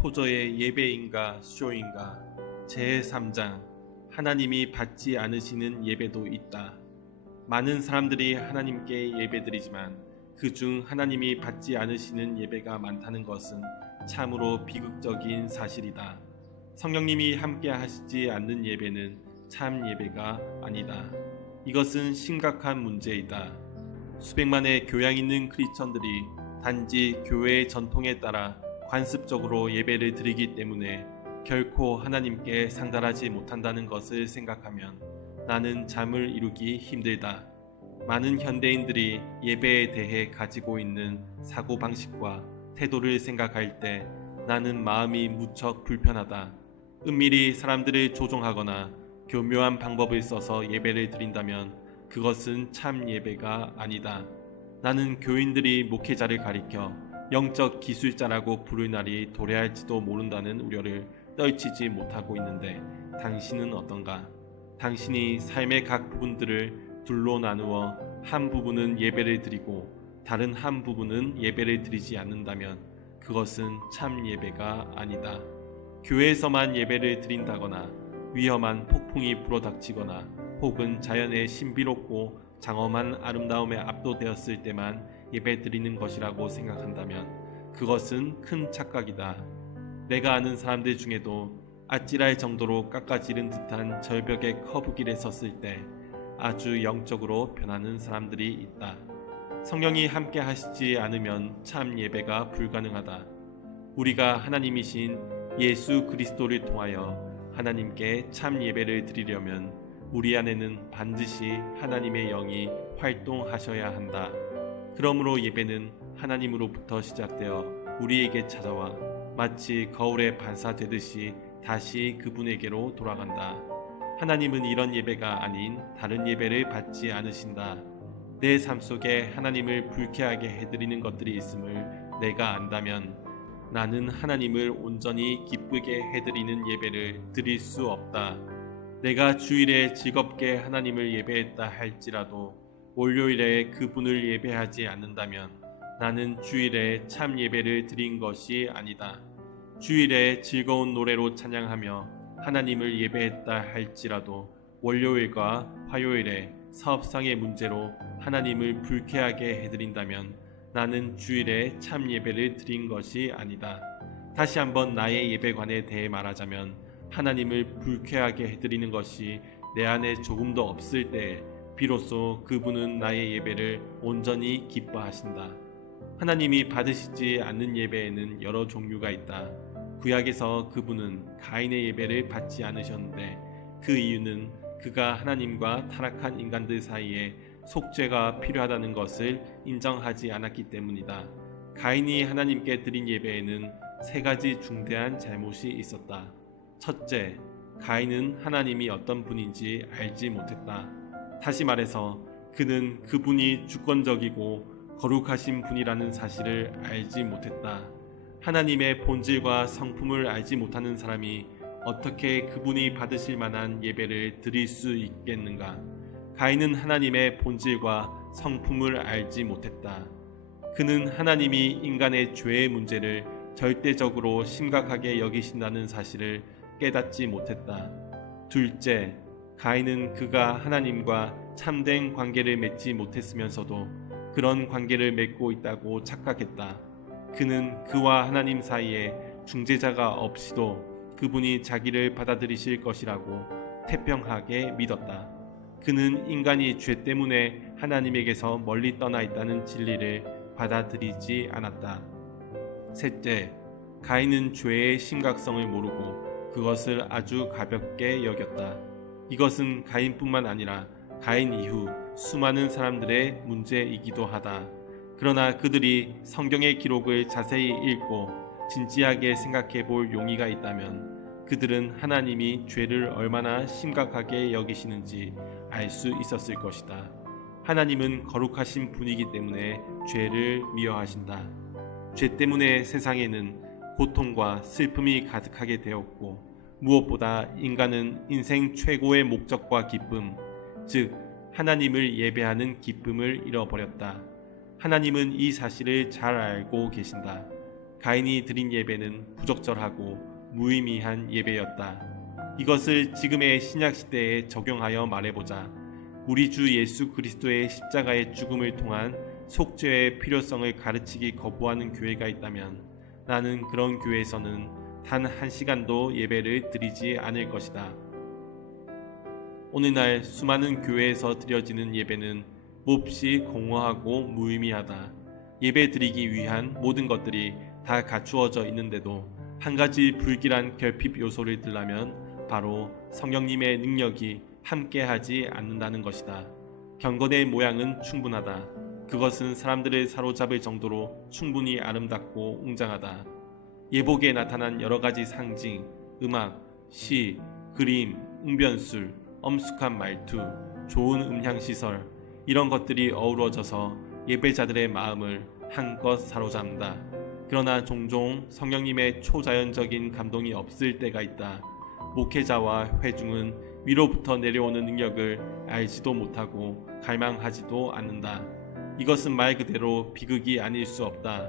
토저의 예배인가 쇼인가. 제3장. 하나님이 받지 않으시는 예배도 있다. 많은 사람들이 하나님께 예배드리지만 그중 하나님이 받지 않으시는 예배가 많다는 것은 참으로 비극적인 사실이다. 성령님이 함께 하시지 않는 예배는 참 예배가 아니다. 이것은 심각한 문제이다. 수백만의 교양 있는 크리스천들이 단지 교회의 전통에 따라 관습적으로 예배를 드리기 때문에 결코 하나님께 상달하지 못한다는 것을 생각하면 나는 잠을 이루기 힘들다. 많은 현대인들이 예배에 대해 가지고 있는 사고방식과 태도를 생각할 때 나는 마음이 무척 불편하다. 은밀히 사람들을 조종하거나 교묘한 방법을 써서 예배를 드린다면 그것은 참 예배가 아니다. 나는 교인들이 목회자를 가리켜 영적 기술자라고 부를 날이 도래할지도 모른다는 우려를 떨치지 못하고 있는데 당신은 어떤가? 당신이 삶의 각 부분들을 둘로 나누어 한 부분은 예배를 드리고 다른 한 부분은 예배를 드리지 않는다면 그것은 참 예배가 아니다. 교회에서만 예배를 드린다거나 위험한 폭풍이 불어닥치거나 혹은 자연의 신비롭고 장엄한 아름다움에 압도되었을 때만 예배드리는 것이라고 생각한다면 그것은 큰 착각이다. 내가 아는 사람들 중에도 아찔할 정도로 깎아지른 듯한 절벽의 커브길에 섰을 때 아주 영적으로 변하는 사람들이 있다. 성령이 함께 하시지 않으면 참 예배가 불가능하다. 우리가 하나님이신 예수 그리스도를 통하여 하나님께 참 예배를 드리려면 우리 안에는 반드시 하나님의 영이 활동하셔야 한다. 그러므로 예배는 하나님으로부터 시작되어 우리에게 찾아와 마치 거울에 반사되듯이 다시 그분에게로 돌아간다. 하나님은 이런 예배가 아닌 다른 예배를 받지 않으신다. 내 삶 속에 하나님을 불쾌하게 해드리는 것들이 있음을 내가 안다면 나는 하나님을 온전히 기쁘게 해드리는 예배를 드릴 수 없다. 내가 주일에 즐겁게 하나님을 예배했다 할지라도 월요일에 그분을 예배하지 않는다면 나는 주일에 참 예배를 드린 것이 아니다. 주일에 즐거운 노래로 찬양하며 하나님을 예배했다 할지라도 월요일과 화요일에 사업상의 문제로 하나님을 불쾌하게 해드린다면 나는 주일에 참 예배를 드린 것이 아니다. 다시 한번 나의 예배관에 대해 말하자면 하나님을 불쾌하게 해드리는 것이 내 안에 조금도 없을 때 비로소 그분은 나의 예배를 온전히 기뻐하신다. 하나님이 받으시지 않는 예배에는 여러 종류가 있다. 구약에서 그분은 가인의 예배를 받지 않으셨는데 그 이유는 그가 하나님과 타락한 인간들 사이에 속죄가 필요하다는 것을 인정하지 않았기 때문이다. 가인이 하나님께 드린 예배에는 세 가지 중대한 잘못이 있었다. 첫째, 가인은 하나님이 어떤 분인지 알지 못했다. 다시 말해서 그는 그분이 주권적이고 거룩하신 분이라는 사실을 알지 못했다. 하나님의 본질과 성품을 알지 못하는 사람이 어떻게 그분이 받으실 만한 예배를 드릴 수 있겠는가? 가인은 하나님의 본질과 성품을 알지 못했다. 그는 하나님이 인간의 죄의 문제를 절대적으로 심각하게 여기신다는 사실을 깨닫지 못했다. 둘째, 가인은 그가 하나님과 참된 관계를 맺지 못했으면서도 그런 관계를 맺고 있다고 착각했다. 그는 그와 하나님 사이에 중재자가 없이도 그분이 자기를 받아들이실 것이라고 태평하게 믿었다. 그는 인간이 죄 때문에 하나님에게서 멀리 떠나 있다는 진리를 받아들이지 않았다. 셋째, 가인은 죄의 심각성을 모르고 그것을 아주 가볍게 여겼다. 이것은 가인뿐만 아니라 가인 이후 수많은 사람들의 문제이기도 하다. 그러나 그들이 성경의 기록을 자세히 읽고 진지하게 생각해 볼 용의가 있다면 그들은 하나님이 죄를 얼마나 심각하게 여기시는지 알 수 있었을 것이다. 하나님은 거룩하신 분이기 때문에 죄를 미워하신다. 죄 때문에 세상에는 고통과 슬픔이 가득하게 되었고 무엇보다 인간은 인생 최고의 목적과 기쁨, 즉 하나님을 예배하는 기쁨을 잃어버렸다. 하나님은 이 사실을 잘 알고 계신다. 가인이 드린 예배는 부적절하고 무의미한 예배였다. 이것을 지금의 신약 시대에 적용하여 말해보자. 우리 주 예수 그리스도의 십자가의 죽음을 통한 속죄의 필요성을 가르치기 거부하는 교회가 있다면 나는 그런 교회에서는 단 한 시간도 예배를 드리지 않을 것이다. 오늘날 수많은 교회에서 드려지는 예배는 몹시 공허하고 무의미하다. 예배 드리기 위한 모든 것들이 다 갖추어져 있는데도 한 가지 불길한 결핍 요소를 들라면 바로 성령님의 능력이 함께하지 않는다는 것이다. 경건의 모양은 충분하다. 그것은 사람들을 사로잡을 정도로 충분히 아름답고 웅장하다. 예복에 나타난 여러 가지 상징, 음악, 시, 그림, 웅변술, 엄숙한 말투, 좋은 음향시설 이런 것들이 어우러져서 예배자들의 마음을 한껏 사로잡는다. 그러나 종종 성령님의 초자연적인 감동이 없을 때가 있다. 목회자와 회중은 위로부터 내려오는 능력을 알지도 못하고 갈망하지도 않는다. 이것은 말 그대로 비극이 아닐 수 없다.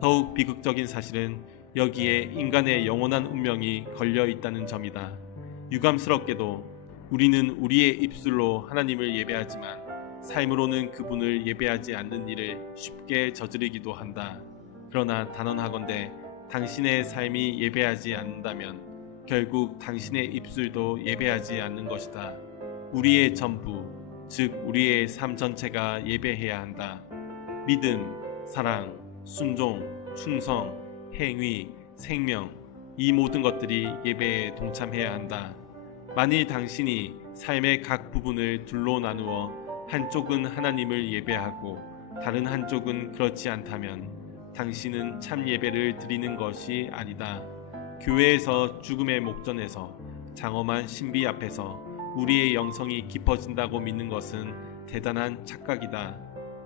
더욱 비극적인 사실은 여기에 인간의 영원한 운명이 걸려 있다는 점이다. 유감스럽게도 우리는 우리의 입술로 하나님을 예배하지만 삶으로는 그분을 예배하지 않는 일을 쉽게 저지르기도 한다. 그러나 단언하건대 당신의 삶이 예배하지 않는다면 결국 당신의 입술도 예배하지 않는 것이다. 우리의 전부, 즉 우리의 삶 전체가 예배해야 한다. 믿음, 사랑, 순종, 충성, 행위, 생명, 이 모든 것들이 예배에 동참해야 한다. 만일 당신이 삶의 각 부분을 둘로 나누어 한쪽은 하나님을 예배하고 다른 한쪽은 그렇지 않다면 당신은 참 예배를 드리는 것이 아니다. 교회에서 죽음의 목전에서 장엄한 신비 앞에서 우리의 영성이 깊어진다고 믿는 것은 대단한 착각이다.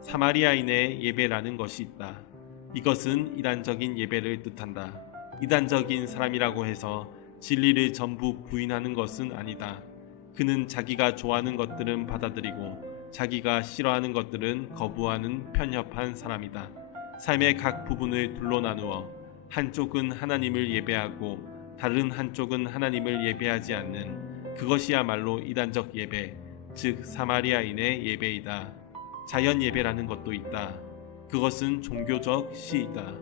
사마리아인의 예배라는 것이 있다. 이것은 이단적인 예배를 뜻한다. 이단적인 사람이라고 해서 진리를 전부 부인하는 것은 아니다. 그는 자기가 좋아하는 것들은 받아들이고 자기가 싫어하는 것들은 거부하는 편협한 사람이다. 삶의 각 부분을 둘로 나누어 한쪽은 하나님을 예배하고 다른 한쪽은 하나님을 예배하지 않는 그것이야말로 이단적 예배, 즉 사마리아인의 예배이다. 자연 예배라는 것도 있다. 그것은 종교적 시이다.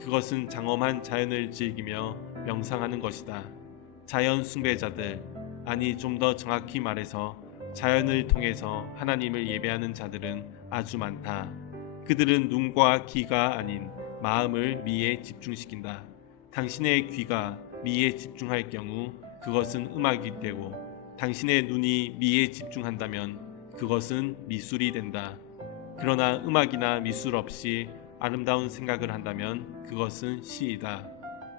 그것은 장엄한 자연을 즐기며 명상하는 것이다. 자연 숭배자들, 아니 좀 더 정확히 말해서 자연을 통해서 하나님을 예배하는 자들은 아주 많다. 그들은 눈과 귀가 아닌 마음을 미에 집중시킨다. 당신의 귀가 미에 집중할 경우 그것은 음악이 되고 당신의 눈이 미에 집중한다면 그것은 미술이 된다. 그러나 음악이나 미술 없이 아름다운 생각을 한다면 그것은 시이다.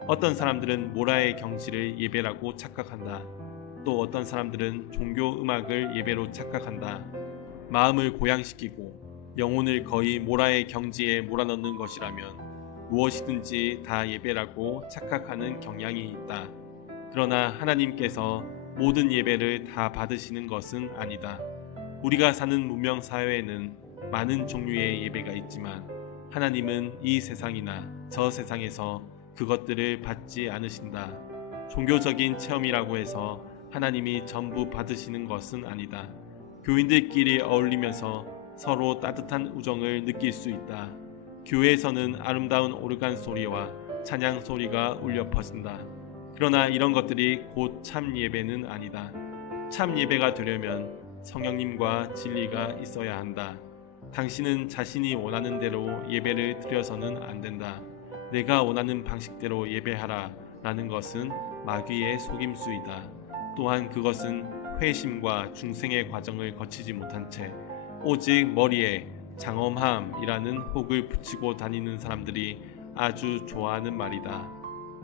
어떤 사람들은 모라의 경지를 예배라고 착각한다. 또 어떤 사람들은 종교 음악을 예배로 착각한다. 마음을 고양시키고 영혼을 거의 모라의 경지에 몰아넣는 것이라면 무엇이든지 다 예배라고 착각하는 경향이 있다. 그러나 하나님께서 모든 예배를 다 받으시는 것은 아니다. 우리가 사는 문명 사회에는 많은 종류의 예배가 있지만 하나님은 이 세상이나 저 세상에서 그것들을 받지 않으신다. 종교적인 체험이라고 해서 하나님이 전부 받으시는 것은 아니다. 교인들끼리 어울리면서 서로 따뜻한 우정을 느낄 수 있다. 교회에서는 아름다운 오르간 소리와 찬양 소리가 울려 퍼진다. 그러나 이런 것들이 곧 참 예배는 아니다. 참 예배가 되려면 성령님과 진리가 있어야 한다. 당신은 자신이 원하는 대로 예배를 드려서는 안 된다. 내가 원하는 방식대로 예배하라 라는 것은 마귀의 속임수이다. 또한 그것은 회심과 중생의 과정을 거치지 못한 채 오직 머리에 장엄함이라는 혹을 붙이고 다니는 사람들이 아주 좋아하는 말이다.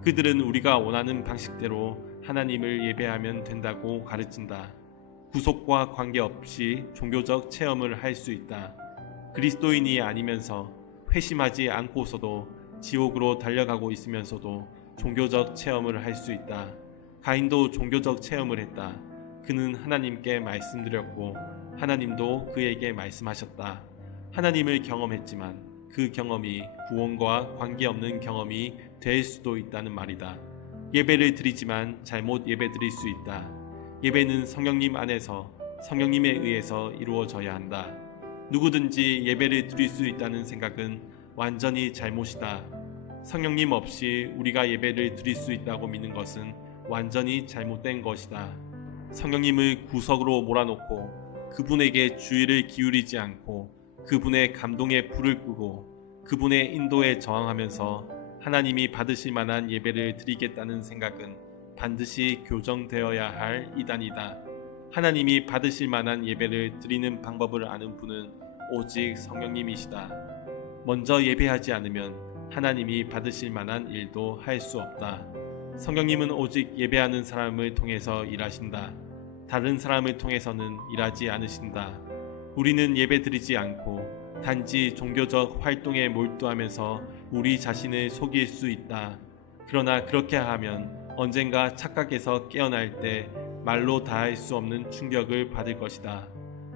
그들은 우리가 원하는 방식대로 하나님을 예배하면 된다고 가르친다. 구속과 관계없이 종교적 체험을 할 수 있다. 그리스도인이 아니면서 회심하지 않고서도 지옥으로 달려가고 있으면서도 종교적 체험을 할 수 있다. 가인도 종교적 체험을 했다. 그는 하나님께 말씀드렸고 하나님도 그에게 말씀하셨다. 하나님을 경험했지만 그 경험이 구원과 관계없는 경험이 될 수도 있다는 말이다. 예배를 드리지만 잘못 예배 드릴 수 있다. 예배는 성령님 안에서 성령님에 의해서 이루어져야 한다. 누구든지 예배를 드릴 수 있다는 생각은 완전히 잘못이다. 성령님 없이 우리가 예배를 드릴 수 있다고 믿는 것은 완전히 잘못된 것이다. 성령님을 구석으로 몰아놓고 그분에게 주의를 기울이지 않고 그분의 감동의 불을 끄고 그분의 인도에 저항하면서 하나님이 받으실 만한 예배를 드리겠다는 생각은 반드시 교정되어야 할 이단이다. 하나님이 받으실 만한 예배를 드리는 방법을 아는 분은 오직 성령님이시다. 먼저 예배하지 않으면 하나님이 받으실 만한 일도 할 수 없다. 성령님은 오직 예배하는 사람을 통해서 일하신다. 다른 사람을 통해서는 일하지 않으신다. 우리는 예배 드리지 않고 단지 종교적 활동에 몰두하면서 우리 자신을 속일 수 있다. 그러나 그렇게 하면 언젠가 착각에서 깨어날 때 말로 다할 수 없는 충격을 받을 것이다.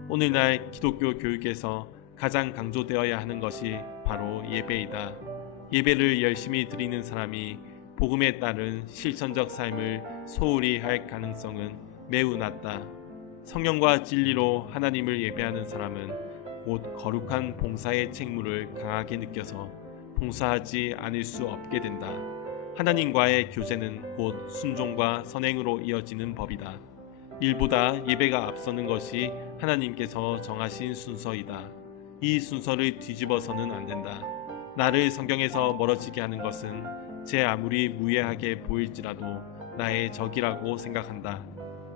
오늘날 기독교 교육에서 가장 강조되어야 하는 것이 바로 예배이다. 예배를 열심히 드리는 사람이 복음에 따른 실천적 삶을 소홀히 할 가능성은 매우 낮다. 성령과 진리로 하나님을 예배하는 사람은 곧 거룩한 봉사의 책무를 강하게 느껴서 봉사하지 않을 수 없게 된다. 하나님과의 교제는 곧 순종과 선행으로 이어지는 법이다. 일보다 예배가 앞서는 것이 하나님께서 정하신 순서이다. 이 순서를 뒤집어서는 안 된다. 나를 성경에서 멀어지게 하는 것은 제 아무리 무해하게 보일지라도 나의 적이라고 생각한다.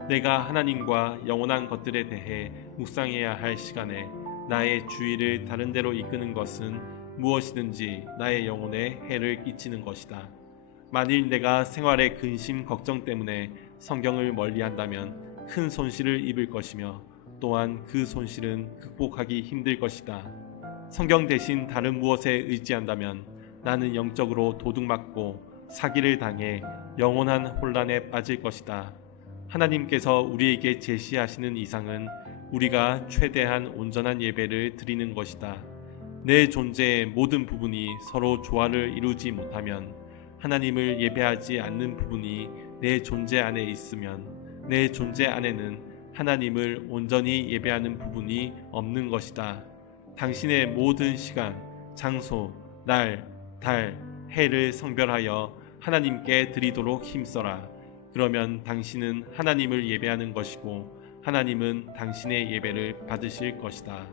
내가 하나님과 영원한 것들에 대해 묵상해야 할 시간에 나의 주의를 다른 데로 이끄는 것은 무엇이든지 나의 영혼에 해를 끼치는 것이다. 만일 내가 생활의 근심 걱정 때문에 성경을 멀리한다면 큰 손실을 입을 것이며 또한 그 손실은 극복하기 힘들 것이다. 성경 대신 다른 무엇에 의지한다면 나는 영적으로 도둑맞고 사기를 당해 영원한 혼란에 빠질 것이다. 하나님께서 우리에게 제시하시는 이상은 우리가 최대한 온전한 예배를 드리는 것이다. 내 존재의 모든 부분이 서로 조화를 이루지 못하면 하나님을 예배하지 않는 부분이 내 존재 안에 있으면 내 존재 안에는 하나님을 온전히 예배하는 부분이 없는 것이다. 당신의 모든 시간, 장소, 날, 달, 해를 성별하여 하나님께 드리도록 힘써라. 그러면 당신은 하나님을 예배하는 것이고 하나님은 당신의 예배를 받으실 것이다.